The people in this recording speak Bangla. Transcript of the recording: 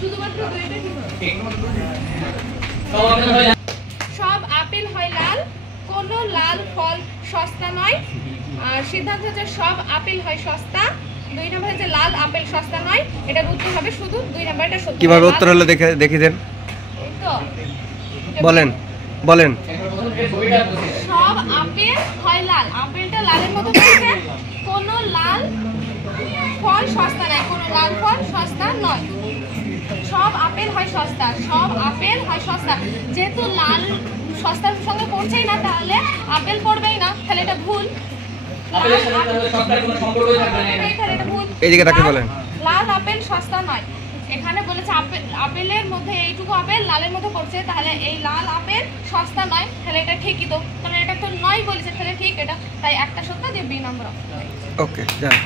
শুধুমাত্র দুইটা ঠিক সব আপেল হয় লাল, কোন লাল ফল সস্তা নয়। আর সিদ্ধান্ত হচ্ছে সব আপেল হয় সস্তা। 2 নম্বর হচ্ছে লাল আপেল সস্তা নয়। এটার উত্তর হবে শুধু 2 নম্বরটা সত্য। কিভাবে উত্তর হলো দেখি দেন। তো বলেন বলেন। সব আপেল হয় লাল, আপেলটা লালের মতো দেখতে, কোন লাল ফল সস্তা নয়, কোন লাল ফল সস্তা নয়। সব আপেল হয় সস্তা, সব আপেল হয় সস্তা। যেহেতু লাল সস্তার সঙ্গে পড়ছেই না, তাহলে আপেল পড়বেই না, তাহলে এটা ভুল। আপেলের সাথে তাহলে সস্তার কোনো সম্পর্কই থাকবে না। এটা ভুল। এইদিকে তাকে বলেন। লাল আপেল সস্তা নয়। এখানে বলেছে আপেলের মধ্যে এইটুকু আপেল লালের মধ্যে পড়ছে, তাহলে এই লাল আপেল সস্তা নয়, তাহলে এটা ঠিকই তো। কারণ এটা তো নয় বলেছে, তাহলে ঠিক এটা। তাই একটা সত্য দিয়ে বি নম্বর। ওকে, যান।